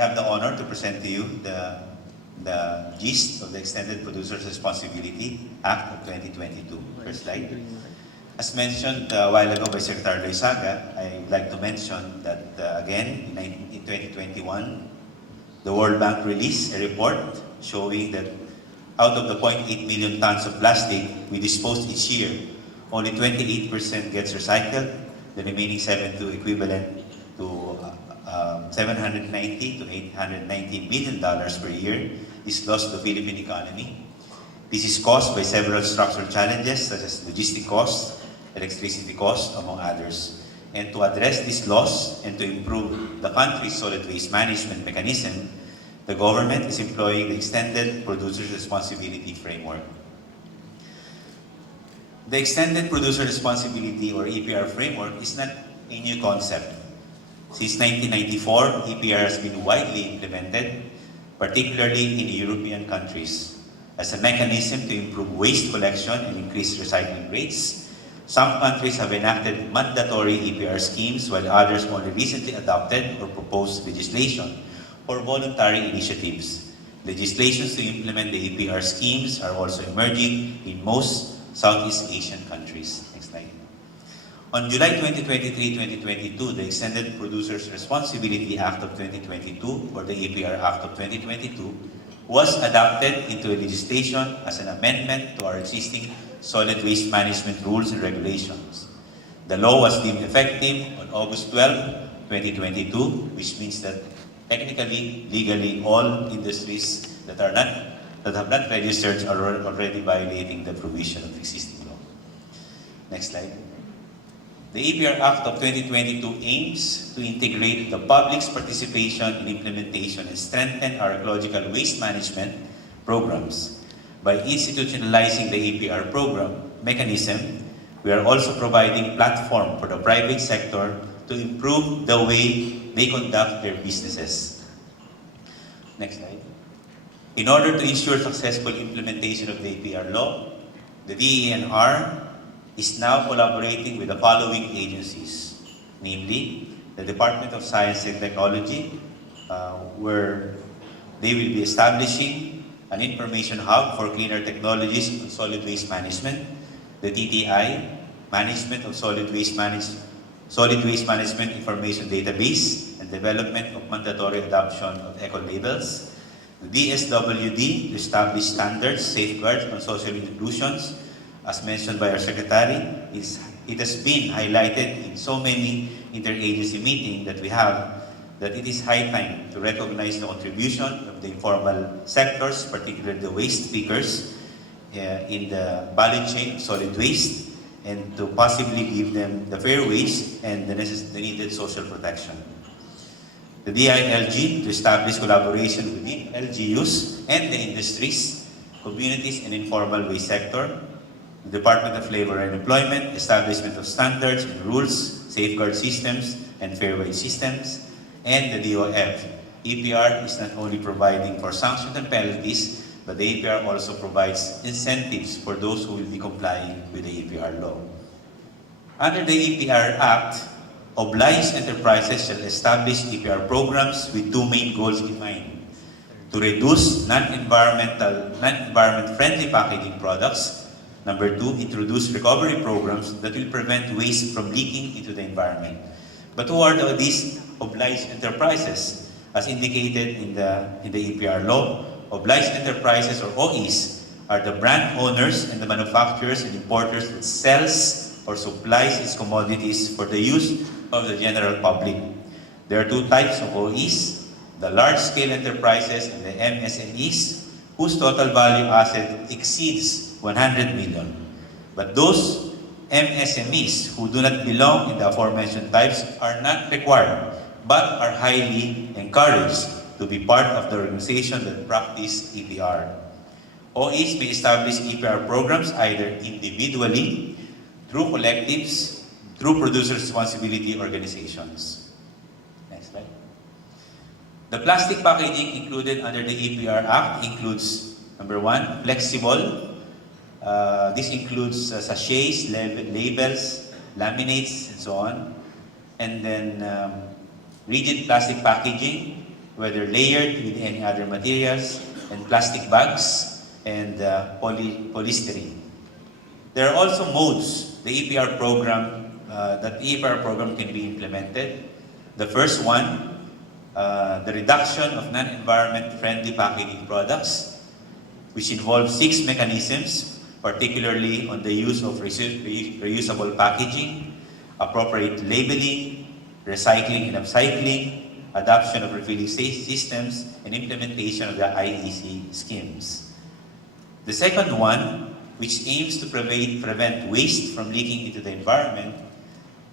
have the honor to present to you the gist of the Extended Producer's Responsibility Act of 2022. First slide. As mentioned a while ago by Secretary Loizaga, I would like to mention that again, in 2021, the World Bank released a report showing that out of the 0.8 million tons of plastic we dispose each year, only 28% gets recycled. The remaining 72 equivalent to $790 to $890 million per year is lost to the Philippine economy. This is caused by several structural challenges such as logistic costs, electricity costs, among others. And to address this loss and to improve the country's solid waste management mechanism, the government is employing the Extended Producer's Responsibility Framework. The Extended Producer Responsibility or EPR framework is not a new concept. Since 1994, EPR has been widely implemented, particularly in European countries, as a mechanism to improve waste collection and increase recycling rates. Some countries have enacted mandatory EPR schemes, while others only recently adopted or proposed legislation for voluntary initiatives. Legislations to implement the EPR schemes are also emerging in most Southeast Asian countries. Next slide. On July 2023-2022, the Extended Producer's Responsibility Act of 2022, or the EPR Act of 2022, was adopted into legislation as an amendment to our existing solid waste management rules and regulations. The law was deemed effective on August 12, 2022, which means that technically, legally, all industries that have not registered are already violating the provision of existing law. Next slide. The EPR Act of 2022 aims to integrate the public's participation in implementation and strengthen our ecological waste management programs. By institutionalizing the EPR program mechanism, we are also providing platform for the private sector to improve the way they conduct their businesses. Next slide. In order to ensure successful implementation of the EPR law, the DENR is now collaborating with the following agencies, namely the Department of Science and Technology, where they will be establishing an information hub for cleaner technologies on solid waste management, the TTI, Management of Solid Waste Management Information Database, and development of mandatory adoption of eco-labels, the DSWD to establish standards, safeguards on social inclusions. As mentioned by our Secretary, it has been highlighted in so many interagency meetings that we have that it is high time to recognize the contribution of the informal sectors, particularly the waste pickers in the value chain of solid waste, and to possibly give them the fair wage and the needed social protection. The DILG to establish collaboration within LGUs and the industries, communities, and informal waste sector. The Department of Labor and Employment, establishment of standards and rules, safeguard systems, and fair wage systems. And the DOF. EPR is not only providing for sanctions and penalties, but the EPR also provides incentives for those who will be complying with the EPR law. Under the EPR Act, obliged enterprises shall establish EPR programs with two main goals in mind: to reduce non-environment friendly packaging products. Number two, introduce recovery programs that will prevent waste from leaking into the environment. But who are these obliged enterprises? As indicated in the EPR law, obliged enterprises or OEs are the brand owners and the manufacturers and importers that sells or supplies its commodities for the use of the general public. There are two types of OEs, the large-scale enterprises and the MSMEs, whose total value asset exceeds 100 million. But those MSMEs who do not belong in the aforementioned types are not required, but are highly encouraged to be part of the organization that practice EPR. OEs may establish EPR programs either individually, through collectives, through producer responsibility organizations. Next slide. The plastic packaging included under the EPR Act includes, number one, flexible. This includes sachets, labels, laminates, and so on. And then rigid plastic packaging, whether layered with any other materials, and plastic bags, and polystyrene. There are also modes the EPR program can be implemented. The first one, the reduction of non-environment friendly packaging products, which involves 6 mechanisms, particularly on the use of reusable packaging, appropriate labeling, recycling and upcycling, adoption of refilling systems, and implementation of the IEC schemes. The second one, which aims to prevent waste from leaking into the environment,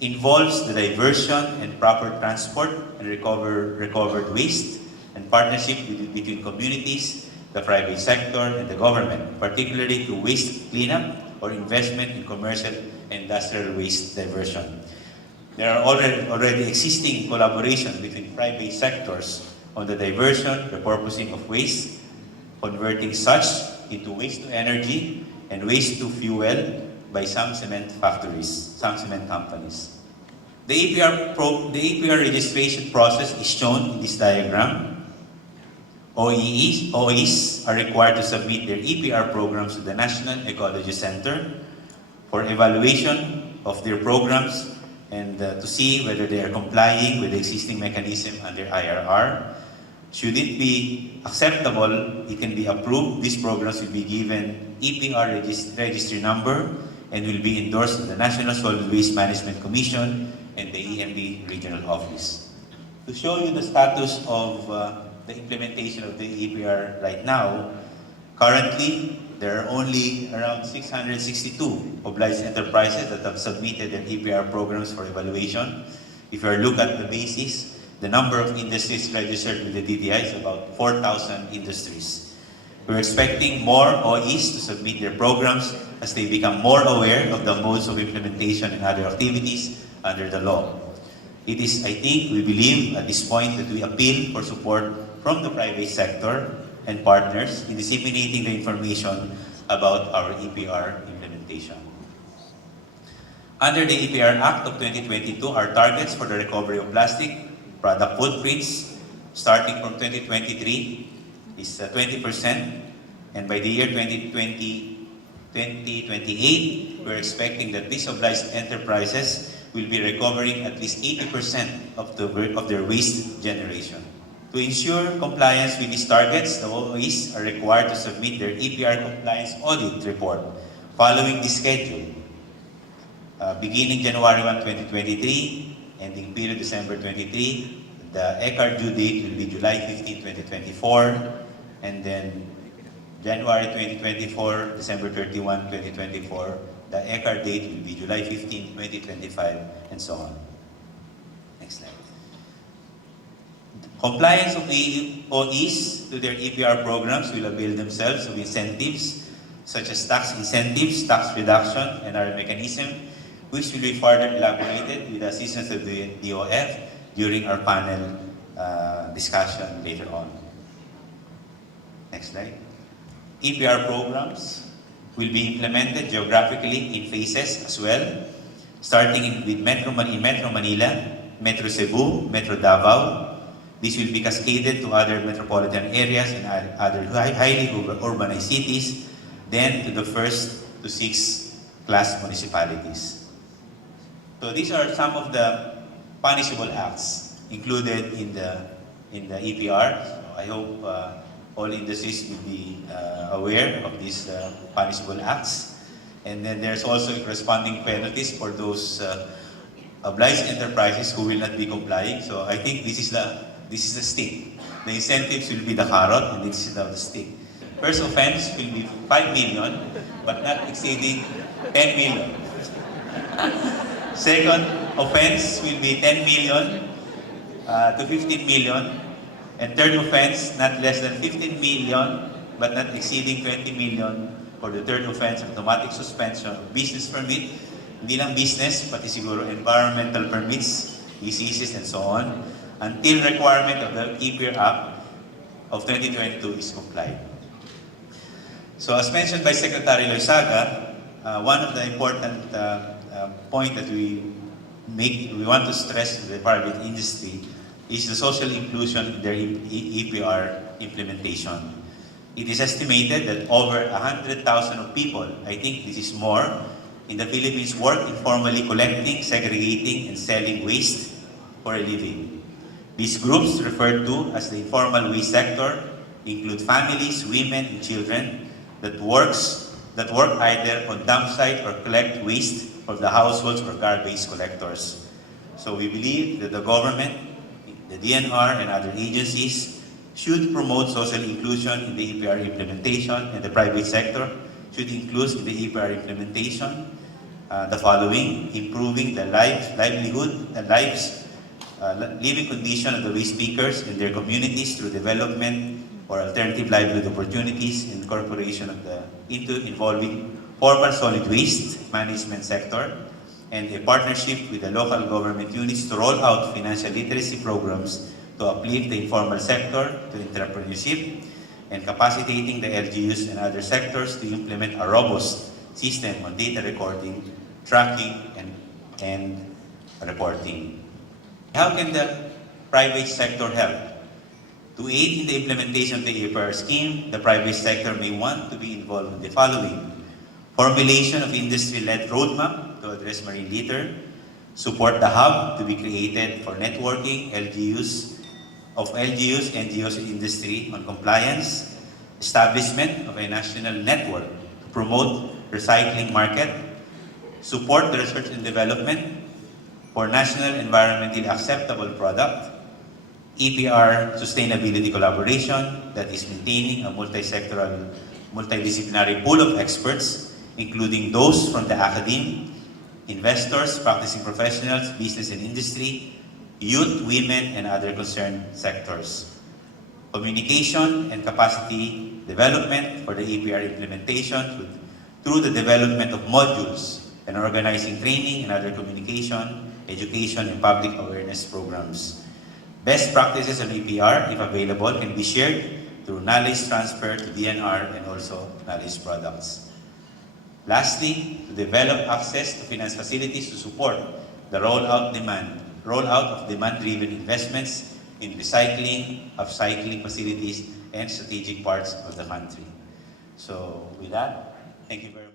involves the diversion and proper transport and recovered waste and partnership between communities, the private sector, and the government, particularly to waste cleanup or investment in commercial and industrial waste diversion. There are already existing collaboration between private sectors on the diversion, repurposing of waste, converting such into waste to energy and waste to fuel by some cement factories, some cement companies. The EPR registration process is shown in this diagram. OEs are required to submit their EPR programs to the National Ecology Center for evaluation of their programs and to see whether they are complying with the existing mechanism under IRR. Should it be acceptable, it can be approved. These programs will be given EPR registry number and will be endorsed in the National Solid Waste Management Commission and the EMB Regional Office. To show you the status of the implementation of the EPR right now, currently there are only around 662 obliged enterprises that have submitted their EPR programs for evaluation. If you look at the basis, the number of industries registered with the DTI is about 4,000 industries. We're expecting more OEs to submit their programs as they become more aware of the modes of implementation and other activities under the law. It is, I think, we believe at this point that we appeal for support from the private sector and partners in disseminating the information about our EPR implementation. Under the EPR Act of 2022, our targets for the recovery of plastic product footprints starting from 2023 is 20%, and by the year 2028, we're expecting that these obliged enterprises will be recovering at least 80% of their waste generation. To ensure compliance with these targets, the OEs are required to submit their EPR compliance audit report following this schedule. Beginning January 1, 2023, ending period December 23, the ECAR due date will be July 15, 2024, and then January 2024, December 31, 2024, the ECAR date will be July 15, 2025, and so on. Next slide. Compliance of the OEs to their EPR programs will avail themselves of incentives such as tax incentives, tax reduction, and other mechanism, which will be further elaborated with the assistance of the DOF during our panel discussion later on. Next slide. EPR programs will be implemented geographically in phases as well, starting with Metro Manila, Metro Cebu, Metro Davao. This will be cascaded to other metropolitan areas and other highly urbanized cities, then to the 1st to 6th class municipalities. So these are some of the punishable acts included in the EPR. So I hope all industries will be aware of these punishable acts. And then there's also corresponding penalties for those obliged enterprises who will not be complying. So I think this is the stick. The incentives will be the carrot, and this is the stick. First offense will be 5 million, but not exceeding 10 million. Second offense will be 10 million to 15 million. And third offense, not less than 15 million, but not exceeding 20 million for the third offense, automatic suspension of business permit. Hindi lang business, pati siguro environmental permits, ECCs, and so on, until requirement of the EPR Act of 2022 is complied. So as mentioned by Secretary Loizaga, one of the important point that we want to stress to the private industry is the social inclusion in their EPR implementation. It is estimated that over 100,000 of people, I think this is more, in the Philippines work informally collecting, segregating, and selling waste for a living. These groups, referred to as the informal waste sector, include families, women, and children that work either on dump site or collect waste from the households or garbage collectors. So we believe that the government, the DENR, and other agencies should promote social inclusion in the EPR implementation, and the private sector should include in the EPR implementation the following: improving the living condition of the waste pickers in their communities through development or alternative livelihood opportunities, incorporation involving formal solid waste management sector, and a partnership with the local government units to roll out financial literacy programs to uplift the informal sector to entrepreneurship, and capacitating the LGUs and other sectors to implement a robust system on data recording, tracking, and reporting. How can the private sector help? To aid in the implementation of the EPR scheme, the private sector may want to be involved in the following: formulation of industry-led roadmap to address marine litter, support the hub to be created for networking LGUs, NGOs, and industry on compliance, establishment of a national network to promote recycling market, support the research and development for national environmentally acceptable product, EPR sustainability collaboration that is maintaining a multi-sectoral, multidisciplinary pool of experts, including those from the academe, investors, practicing professionals, business and industry, youth, women, and other concerned sectors. Communication and capacity development for the EPR implementation through the development of modules and organizing training and other communication, education, and public awareness programs. Best practices on EPR, if available, can be shared through knowledge transfer to DENR and also knowledge products. Lastly, to develop access to finance facilities to support the rollout of demand-driven investments in recycling, upcycling facilities, and strategic parts of the country. So with that, thank you very much.